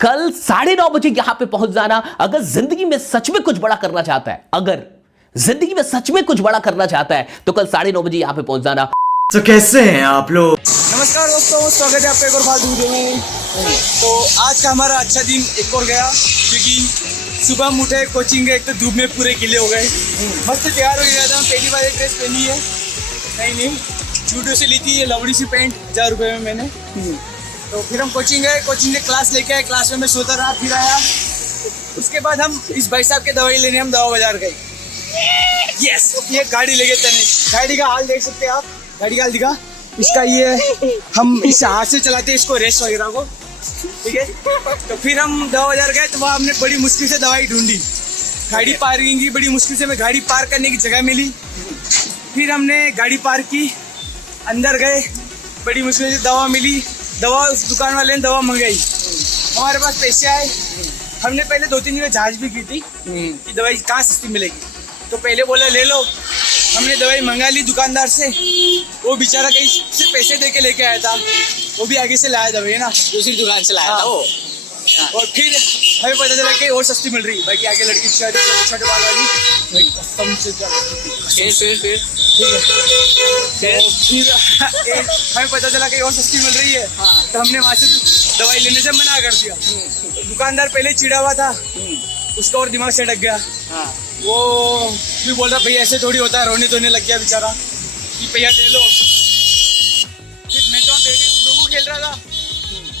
कल 9:30 यहाँ पे पहुंच जाना अगर जिंदगी में सच में कुछ बड़ा करना चाहता है। अगर जिंदगी में सच में कुछ बड़ा करना चाहता है तो कल 9:30 यहाँ पे पहुंच जाना। तो कैसे हैं आप लोग? नमस्कार दोस्तों, स्वागत है आपका एक और फालतू वीडियो में। तो आज का हमारा अच्छा दिन एक और गया, क्योंकि सुबह हम उठे, कोचिंग गए, एक तो धूप में पूरे गीले हो गए। मस्त तैयार हो गया था। पहली बार एक ड्रेस पहनी है, नहीं जूडो से ली थी ये लवड़ी सी पैंट 1000 रुपये में मैंने। तो फिर हम कोचिंग गए, कोचिंग के क्लास लेके आए, क्लास में मैं सोता रहा, फिर आया। उसके बाद हम इस भाई साहब के दवाई लेने हम दवा बाजार गए। यस, ये गाड़ी लेके तनिष, गाड़ी का हाल देख सकते हैं आप, गाड़ी का हाल दिखा इसका। ये हम इस हाथ से चलाते हैं इसको, रेस वगैरह को, ठीक है। तो फिर हम दवा बाजार गए, तो वहाँ हमने बड़ी मुश्किल से दवाई ढूंढी। गाड़ी पार्किंग की बड़ी मुश्किल से मैं गाड़ी पार्क करने की जगह मिली। फिर हमने गाड़ी पार्क की, अंदर गए, बड़ी मुश्किल से दवा मिली। दवा उस दुकान वाले ने दवा मंगाई, हमारे पास पैसे आए। हमने पहले 2-3 जगह जांच भी की थी कि दवाई कहाँ सस्ती मिलेगी, तो पहले बोला ले लो। हमने दवाई मंगा ली दुकानदार से, वो बेचारा कहीं से पैसे दे के लेके आया था, वो भी आगे से लाया दवाई ना, दूसरी दुकान से लाया था वो। और फिर हमें पता चला कि और सस्ती मिल रही, बाकी आगे लड़की छोटे बाल वाली, ठीक है। तो फिर हमें पता चला कि और सस्ती मिल रही है, तो हमने वहाँ से दवाई लेने से मना कर दिया। दुकानदार पहले चिढ़ा हुआ था, उसका और दिमाग से अटक गया। वो भी बोल रहा भैया ऐसे थोड़ी होता है, रोने धोने लग गया बेचारा कि भैया ले लो। फिर मैं तो बैठे सुडोकू खेल रहा था,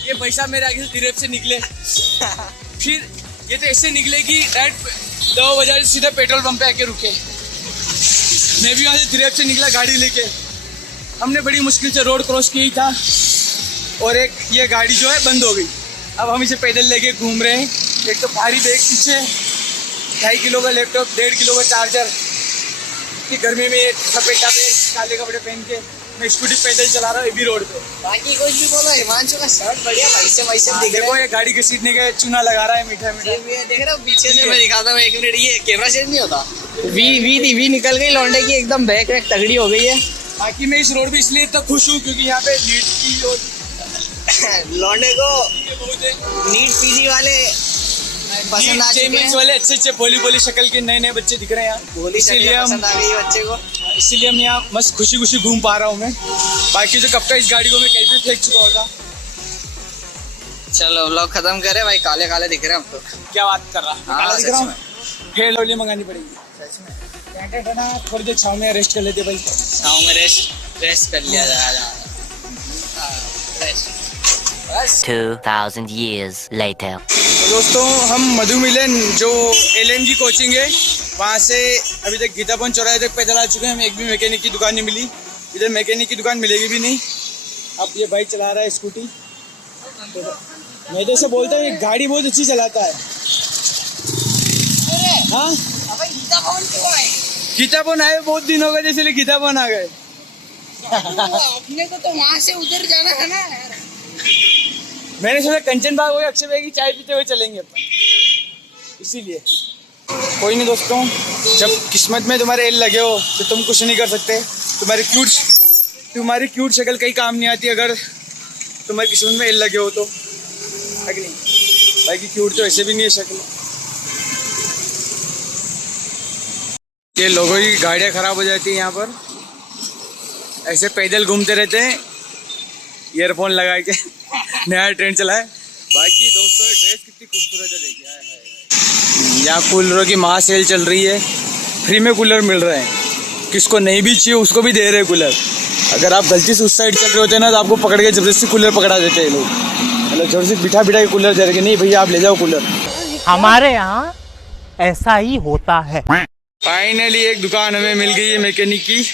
ये पैसा मेरे आगे से तिरेप से निकले। फिर ये तो ऐसे निकले कि डायरेक्ट दवा बाजार से सीधा पेट्रोल पंप पे आके रुके। मैं भी वहाँ से तिरेप से निकला गाड़ी लेके। हमने बड़ी मुश्किल से रोड क्रॉस की था, और एक ये गाड़ी जो है बंद हो गई। अब हम इसे पैदल लेके घूम रहे हैं। एक तो भारी बैग पीछे, 2.5 किलो का लैपटॉप, 1.5 किलो का चार्जर, कि गर्मी में सफेद टापे काले कपड़े पहन के मैं स्कूटी पैदल चला रहा हूँ, ये भी रोड पे। बाकी कुछ भी बोलो, हिमांशु का शर्ट बढ़िया भाई से दिख रहा देखो, ये गाड़ी घसीटने के चूना लगा रहा है मीठा मीठा। है। देख रहा हूँ पीछे से, मैं दिखाता हूँ 1 मिनट। ये कैमरा चेंज नहीं होता। वी निकल गई लौंडे की, एकदम बैक वैक तगड़ी हो गई है। बाकी मैं इस रोड पे इसलिए इतना खुश हूँ क्योंकि यहाँ पे नीट की और लौंडे को बहुत है, नीट पीजी वाले पसंद आ चुके हैं। वाले अच्छे भोली शक्ल के नए बच्चे दिख रहे हैं यहाँ, भोली शक्ल इसीलिए पसंद आ गई बच्चे को। इसीलिए हम यहाँ मस्त खुशी घूम पा रहा हूँ मैं। बाकी जो कब का इस गाड़ी को मैं कहीं भी फेंक चुका होगा। चलो व्लॉग खत्म करे भाई, काले काले दिख रहे हैं हम तो। क्या बात कर रहा हाँ, दिख रहा हूँ। सच फिर लोली मंगानी पड़ेगी ना, थोड़ी देर छाव में रेस्ट कर लेते भाई। छाँव में रेस्ट कर लिया जा। 2000 years later. तो दोस्तों, हम मधु मिलन जो LMG कोचिंग है, वहाँ से अभी तक गीतापन चौराहे तक पैदल आ चुके हैं। हमें एक भी मैकेनिक की दुकान नहीं मिली, इधर मैकेनिक की दुकान मिलेगी भी नहीं। अब ये भाई चला रहा है स्कूटी, तो मैं तो ऐसे बोलता हूँ ये गाड़ी बहुत अच्छी चलाता है। हाँ, गीतापन आए बहुत दिन हो गए, इसलिए गीतापन आ गए। अपने को तो वहाँ से उधर जाना है ना यार। मैंने सोचा कंचन बाग हो गया, अक्षय भाई की चाय पीते हुए चलेंगे अपन, इसीलिए। कोई नहीं दोस्तों, जब किस्मत में तुम्हारे एल लगे हो तो तुम कुछ नहीं कर सकते। तुम्हारी क्यूट शक्ल कहीं काम नहीं आती अगर तुम्हारी किस्मत में एल लगे हो तो, है कि नहीं? बाकी क्यूट तो ऐसे भी नहीं है शक्ल। ये लोगों की गाड़ियाँ खराब हो जाती है यहाँ पर, ऐसे पैदल घूमते रहते हैं ईयरफोन लगा के, नया ट्रेंड चला है। बाकी दोस्तों, ड्रेस कितनी खूबसूरत है, देखिए। यहाँ कूलरों की महा सेल चल रही है, फ्री में कूलर मिल रहे हैं, किसको नहीं भी चाहिए उसको भी दे रहे हैं कूलर। अगर आप गलती से उस साइड चल रहे होते ना, तो आपको पकड़ के जबरदस्ती कूलर पकड़ा देते हैं लोग, मतलब जबरदस्ती बिठा के कूलर दे रहे, नहीं भैया आप ले जाओ कूलर। हमारे यहाँ ऐसा ही होता है। फाइनली एक दुकान हमें मिल गई है मैकेनिक की।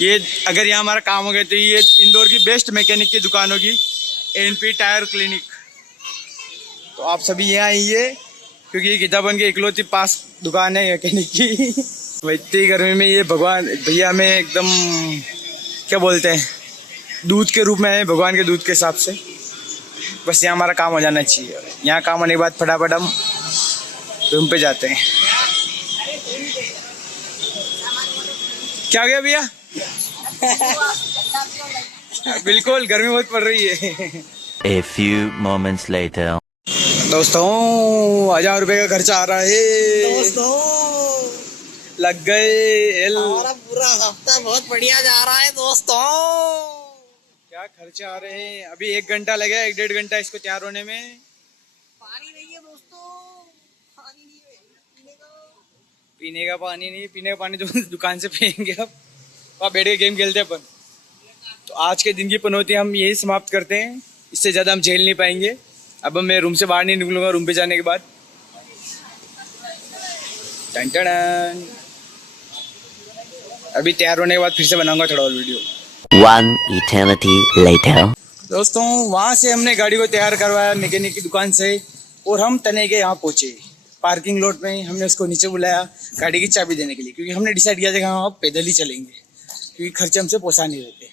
ये अगर यहाँ हमारा काम हो गया तो ये इंदौर की बेस्ट मैकेनिक की दुकान होगी, NP टायर क्लिनिक। तो आप सभी यहाँ आइए, क्योंकि ये गीतापन के इकलौती पास दुकान है मैकेनिक की। इतनी गर्मी में ये भगवान भैया हमें एकदम क्या बोलते हैं, दूध के रूप में है, भगवान के दूध के हिसाब से। बस यहाँ हमारा काम हो जाना चाहिए। यहाँ काम होने के बाद फटाफट हम रूम पे जाते हैं। क्या हो गया भैया? बिल्कुल, गर्मी बहुत पड़ रही है। A few moments later. दोस्तों 1000 रुपए का खर्चा आ रहा है। दोस्तों लग गए हमारा पूरा हफ्ता बहुत बढ़िया जा रहा है दोस्तों। क्या खर्चे आ रहे हैं। अभी 1 घंटा लगा, 1-1.5 घंटा इसको तैयार होने में। पानी नहीं है दोस्तों, पानी नहीं है पीने का पानी नहीं, पीने का पानी तो दुकान से पियेंगे। अब वहाँ बैठ के गेम खेलते हैं अपन। तो आज के दिन की पनौती हम यही समाप्त करते हैं, इससे ज़्यादा हम झेल नहीं पाएंगे। अब मैं रूम से बाहर नहीं निकलूंगा रूम पे जाने के बाद। टन टन। अभी तैयार होने के बाद फिर से बनाऊंगा थोड़ा और वीडियो। One eternity later. दोस्तों वहाँ से हमने गाड़ी को तैयार करवाया मैकेनिक की दुकान से, और हम तने के यहाँ पहुँचे। पार्किंग लॉट में हमने उसको नीचे बुलाया गाड़ी की चाबी देने के लिए, क्योंकि हमने डिसाइड किया था कि हम पैदल ही चलेंगे, क्योंकि खर्चे हमसे पोसा नहीं रहते।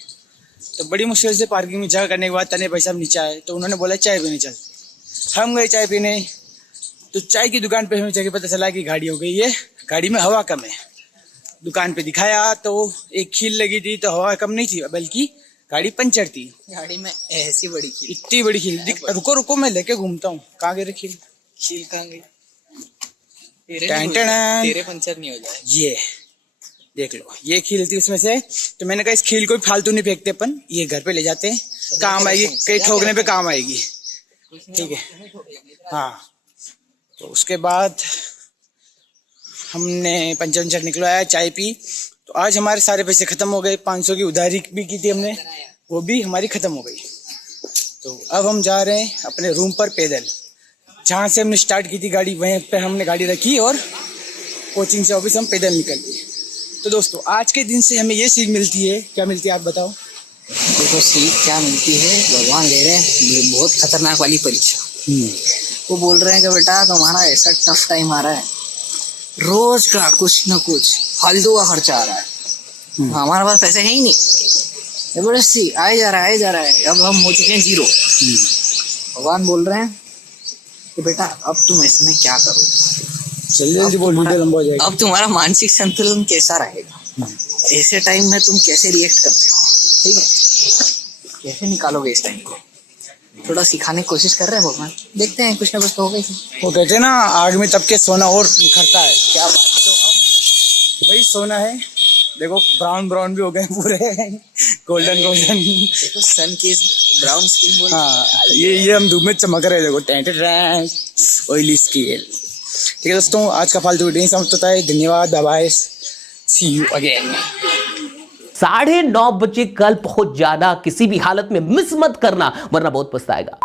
तो बड़ी मुश्किल से पार्किंग में जगह करने के बाद तने भाई साहब नीचे आए, तो उन्होंने बोला चाय पीने चल। हम गए चाय पीने, तो चाय की दुकान पे हमें जाके पता चला कि गाड़ी हो गई है, गाड़ी में हवा कम है। दुकान पे दिखाया तो एक खील लगी थी, तो हवा कम नहीं थी बल्कि गाड़ी पंचर थी। गाड़ी में ऐसी बड़ी खील, इतनी बड़ी खील। रुको रुको मैं लेके घूमता हूँ। कहाँ गई रे खील? खील कहाँ गई? Ton ton. तेरे पंचर नहीं हो जाए। ये देख लो, ये खील थी उसमें से। तो मैंने कहा इस खील को फालतू नहीं फेंकते अपन, ये घर पे ले जाते हैं, काम आएगी, कहीं ठोकने पे काम आएगी। ठीक है हाँ। तो उसके बाद हमने पंचर वंचर निकलवाया, चाय पी। तो आज हमारे सारे पैसे खत्म हो गए। 500 की उधारी भी की थी हमने, वो भी हमारी खत्म हो गई। तो अब हम जा रहे हैं अपने रूम पर पैदल। जहाँ से हमने स्टार्ट की थी गाड़ी, वहीं पे हमने गाड़ी रखी और कोचिंग से ऑफिस हम पैदल निकल गए। तो दोस्तों आज के दिन से हमें ये सीख मिलती है। क्या मिलती है आप बताओ? देखो सीख क्या मिलती है, भगवान ले रहे हैं बहुत खतरनाक वाली परीक्षा। वो बोल रहे हैं कि बेटा तुम्हारा ऐसा टफ टाइम आ रहा है, रोज का कुछ न कुछ फालतू का खर्चा आ रहा है, हमारे पास पैसे है ही नहीं, जबरदस्ती आए जा रहा है। अब हम हो चुके हैं 0। भगवान बोल रहे हैं कि बेटा अब तुम इसमें क्या करो, जल्दी बोल, वीडियो लंबा हो जाएगा। अब तुम्हारा मानसिक संतुलन कैसा रहेगा, ऐसे टाइम में तुम कैसे रिएक्ट करते हो, ठीक है, कैसे निकालोगे इस टाइम को, थोड़ा सिखाने की कोशिश कर रहे हैं भगवान। देखते हैं कुछ ना कुछ तो होगा ही। वो कहते हैं ना आग में तब के सोना और निखरता है। क्या बात है। तो हम वही सोना है। देखो ब्राउन ब्राउन भी हो गए पूरे, गोल्डन गोल्डन। देखो सन की ब्राउन स्किन बोल। हाँ ये हम धूप में चमक रहे हैं। देखो ऑयली स्किन। ठीक है दोस्तों आज का फालतू वीडियो समाप्त होता है। धन्यवाद, bye bye, see you again. 9:30 बजे कल पहुंच जाना, किसी भी हालत में मिस मत करना वरना बहुत पछताएगा।